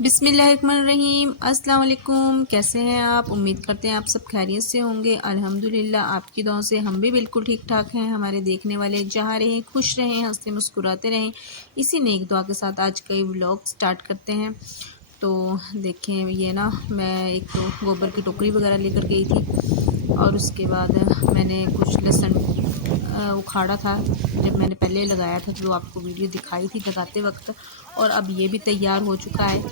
बिस्मिल्लाहिर्रहमानिर्रहीम। अस्सलाम वालेकुम। कैसे हैं आप? उम्मीद करते हैं आप सब खैरियत से होंगे। अल्हम्दुलिल्लाह आपकी दुआ से हम भी बिल्कुल ठीक ठाक हैं। हमारे देखने वाले जहाँ रहें खुश रहें, हंसते मुस्कुराते रहें, इसी नेक दुआ के साथ आज का ये व्लॉग स्टार्ट करते हैं। तो देखें, ये ना मैं एक तो गोबर की टोकरी वगैरह लेकर गई थी और उसके बाद मैंने कुछ लहसुन उखाड़ा था। जब मैंने पहले लगाया था तो आपको वीडियो दिखाई थी लगाते वक्त, और अब ये भी तैयार हो चुका है।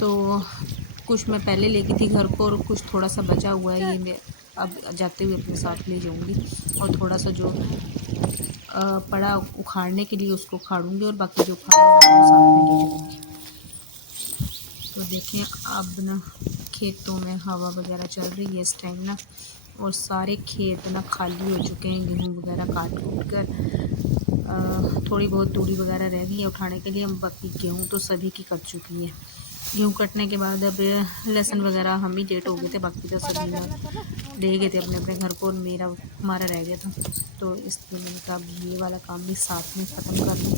तो कुछ मैं पहले ले गई थी घर को और कुछ थोड़ा सा बचा हुआ है, ये मैं अब जाते हुए अपने साथ ले जाऊंगी। और थोड़ा सा जो पड़ा उखाड़ने के लिए उसको उखाड़ूंगी और बाकी जो उखाड़ा हुआ वो साथ में ले जाऊंगी। तो देखें, अब ना खेतों में हवा वगैरह चल रही है इस टाइम ना, और सारे खेत ना खाली हो चुके हैं गेहूँ वगैरह काट कूट कर। थोड़ी बहुत तूड़ी वगैरह रह गई है उठाने के लिए, बाकी गेहूँ तो सभी की कट चुकी है। गेहूँ कटने के बाद अब लहसुन वगैरह हम ही लेट हो गए थे, बाकी तो सभी ना ले गए थे अपने अपने घर को और हमारा रह गया था। तो इसलिए मैंने कहा अब ये वाला काम भी साथ में ख़त्म कर लूँ।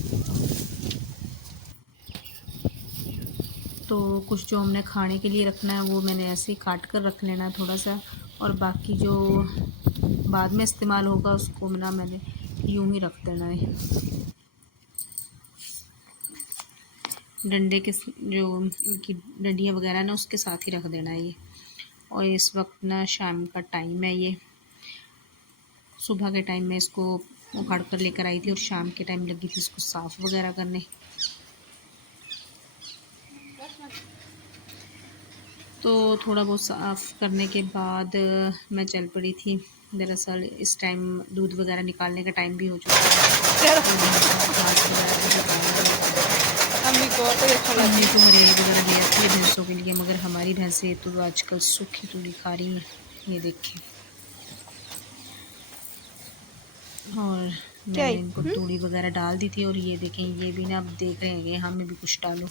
तो कुछ जो हमने खाने के लिए रखना है वो मैंने ऐसे ही काट कर रख लेना है थोड़ा सा, और बाकी जो बाद में इस्तेमाल होगा उसको ना मैंने यूं ही रख देना है। डंडे के जो इनकी डंडियाँ वगैरह ना उसके साथ ही रख देना है ये। और इस वक्त ना शाम का टाइम है, ये सुबह के टाइम में इसको उखाड़ कर लेकर आई थी और शाम के टाइम लगी थी इसको साफ़ वगैरह करने। तो थोड़ा बहुत साफ़ करने के बाद मैं चल पड़ी थी। दरअसल इस टाइम दूध वगैरह निकालने का टाइम भी हो चुका है। हमने तो हरियाली वगैरह ले आती है भैंसों के लिए, मगर हमारी भैंसें तो आजकल सूखी तूड़ी खा रही हैं, ये देखें। और मैंने इनको तूड़ी वगैरह डाल दी थी और ये देखें, ये भी ना अब देख रहे हैं हमें भी कुछ डालो।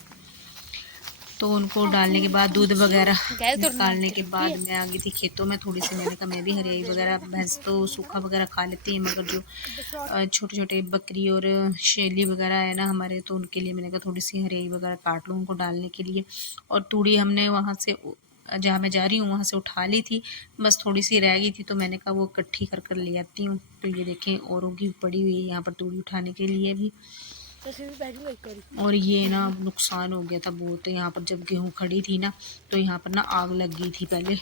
तो उनको डालने के बाद दूध वगैरह निकालने के बाद मैं आ गई थी खेतों में थोड़ी सी। मैंने कहा मैं भी हरियाई वगैरह, भैंस तो सूखा वगैरह खा लेती है मगर जो छोटे छोटे बकरी और शेली वगैरह है ना हमारे, तो उनके लिए मैंने कहा थोड़ी सी हरियाई वगैरह काट लूँ उनको डालने के लिए। और तूड़ी हमने वहाँ से जहाँ मैं जा रही हूँ वहाँ से उठा ली थी, बस थोड़ी सी रह गई थी तो मैंने कहा वो इकट्ठी कर कर ले आती हूँ। तो ये देखें औरों की पड़ी हुई है यहाँ पर तूड़ी उठाने के लिए भी। और ये ना नुकसान हो गया था बहुत। यहाँ पर जब गेहूँ खड़ी थी ना तो यहाँ पर ना आग लग गई थी पहले,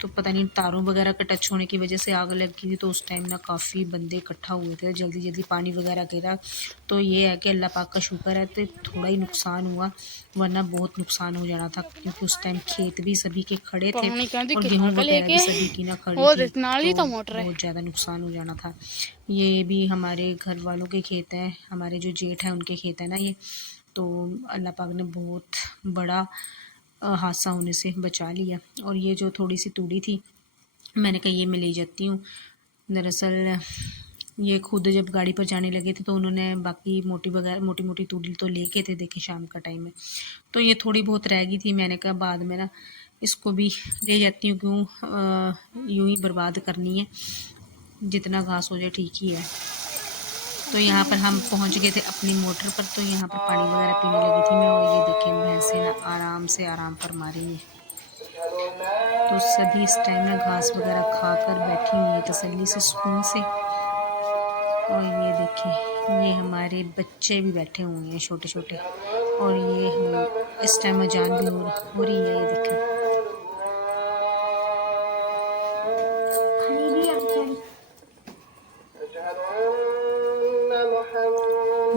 तो पता नहीं तारों वगैरह के टच होने की वजह से आग लग गई थी। तो उस टाइम ना काफ़ी बंदे इकट्ठा हुए थे, जल्दी जल्दी पानी वगैरह गिरा। तो ये है कि अल्लाह पाक का शुक्र है तो थोड़ा ही नुकसान हुआ, वरना बहुत नुकसान हो जाना था, क्योंकि उस टाइम खेत भी सभी के खड़े थे और गेहूँ वगैरह भी सभी की ना खड़ी थी, तो बहुत ज़्यादा नुकसान हो जाना था। ये भी हमारे घर वालों के खेत हैं, हमारे जो जेठ हैं उनके खेत हैं ना ये। तो अल्लाह पाक ने बहुत बड़ा हादसा होने से बचा लिया। और ये जो थोड़ी सी तूड़ी थी मैंने कहा ये मैं ले जाती हूँ। दरअसल ये खुद जब गाड़ी पर जाने लगे थे तो उन्होंने बाकी मोटी वगैरह मोटी मोटी तूड़ी तो लेके थे, देखे शाम का टाइम में। तो ये थोड़ी बहुत रह गई थी, मैंने कहा बाद में ना इसको भी ले जाती हूँ, क्यों यूँ ही बर्बाद करनी है, जितना घास हो जाए ठीक ही है। तो यहाँ पर हम पहुँच गए थे अपनी मोटर पर, तो यहाँ पर पानी वगैरह पीने लगी थी मैं, और ये देखें भैंसें ना आराम से आराम फरमा रही हैं। तो सभी इस टाइम ना घास वगैरह खाकर बैठी हुई है तसल्ली से, सुकून से। और ये देखें ये हमारे बच्चे भी बैठे हुए हैं छोटे छोटे, और ये हम इस टाइम अजान भी हो रही है, ये देखें।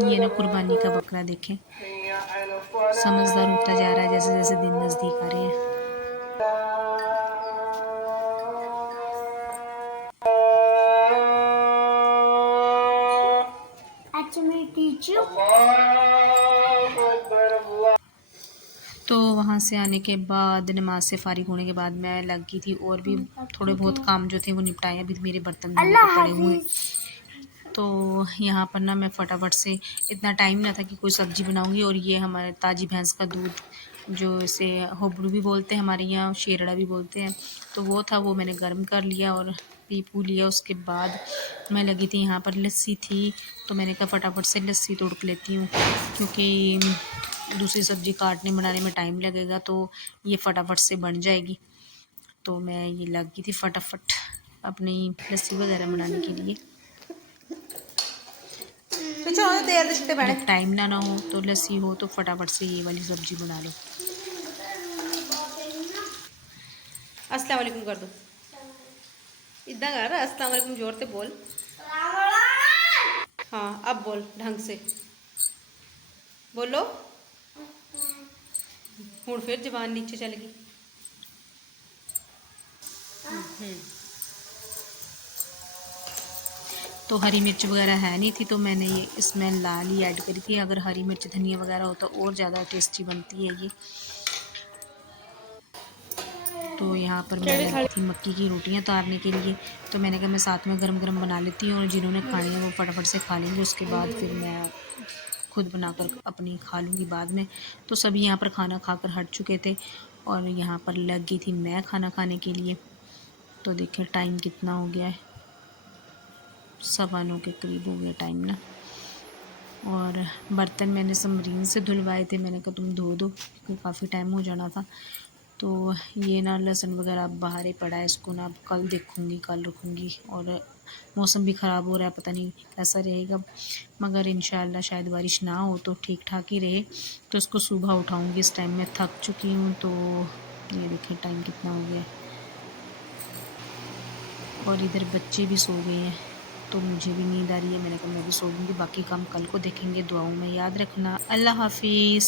ये ना कुर्बानी का बकरा देखें, समझदार होता जा रहा है जैसे जैसे दिन नज़दीक आ रहे हैं। तो वहाँ से आने के बाद नमाज से फारिग होने के बाद मैं लग गई थी, और भी थोड़े बहुत काम जो थे वो निपटाए। अभी मेरे बर्तन धोने को पड़े हुए। तो यहाँ पर ना मैं फटाफट से, इतना टाइम ना था कि कोई सब्ज़ी बनाऊँगी। और ये हमारे ताजी भैंस का दूध, जो इसे होबरू भी बोलते हैं हमारे यहाँ, शेरड़ा भी बोलते हैं, तो वो था, वो मैंने गर्म कर लिया और पी पू लिया। उसके बाद मैं लगी थी, यहाँ पर लस्सी थी तो मैंने कहा फटाफट से लस्सी तोड़ लेती हूँ, क्योंकि दूसरी सब्ज़ी काटने बनाने में टाइम लगेगा, तो ये फटाफट से बन जाएगी। तो मैं ये लगी थी फटाफट अपनी लस्सी वगैरह बनाने के लिए। जब टाइम ना हो तो लस्सी हो तो फटाफट से ये वाली सब्ज़ी बना लो। अस्सलाम वालेकुम कर दो, इतना कर अस्सलाम वालेकुम जोर से बोल। हाँ अब बोल ढंग से बोलो। हुण फिर जबान नीचे चल गई। तो हरी मिर्च वगैरह है नहीं थी, तो मैंने ये इसमें लाल ही ऐड करी थी। अगर हरी मिर्च धनिया वगैरह हो तो और ज़्यादा टेस्टी बनती है ये। तो यहाँ पर मैं लगी थी मक्की की रोटियाँ उतारने के लिए, तो मैंने कहा मैं साथ में गरम गरम बना लेती हूँ और जिन्होंने खानी है वो फटाफट से खा लेंगे, उसके बाद फिर मैं खुद बनाकर अपनी खा लूँगी बाद में। तो सभी यहाँ पर खाना खाकर हट चुके थे और यहाँ पर लग गई थी मैं खाना खाने के लिए। तो देखिए टाइम कितना हो गया है, 9:15 के करीब हो गया टाइम ना। और बर्तन मैंने समरीन से धुलवाए थे, मैंने कहा तुम धो दो क्योंकि काफ़ी टाइम हो जाना था। तो ये ना लहसुन वगैरह अब बाहर ही पड़ा है, इसको ना अब कल देखूँगी, कल रखूँगी। और मौसम भी ख़राब हो रहा है, पता नहीं कैसा रहेगा, मगर इंशाल्लाह शायद बारिश ना हो तो ठीक ठाक ही रहे। तो इसको सुबह उठाऊँगी, इस टाइम में थक चुकी हूँ। तो ये देखिए टाइम कितना हो गया है और इधर बच्चे भी सो गए हैं, तो मुझे भी नींद आ रही है। मैंने कहा मैं भी सो लूँगी, बाकी काम कल को देखेंगे। दुआओं में याद रखना। अल्लाह हाफिज़।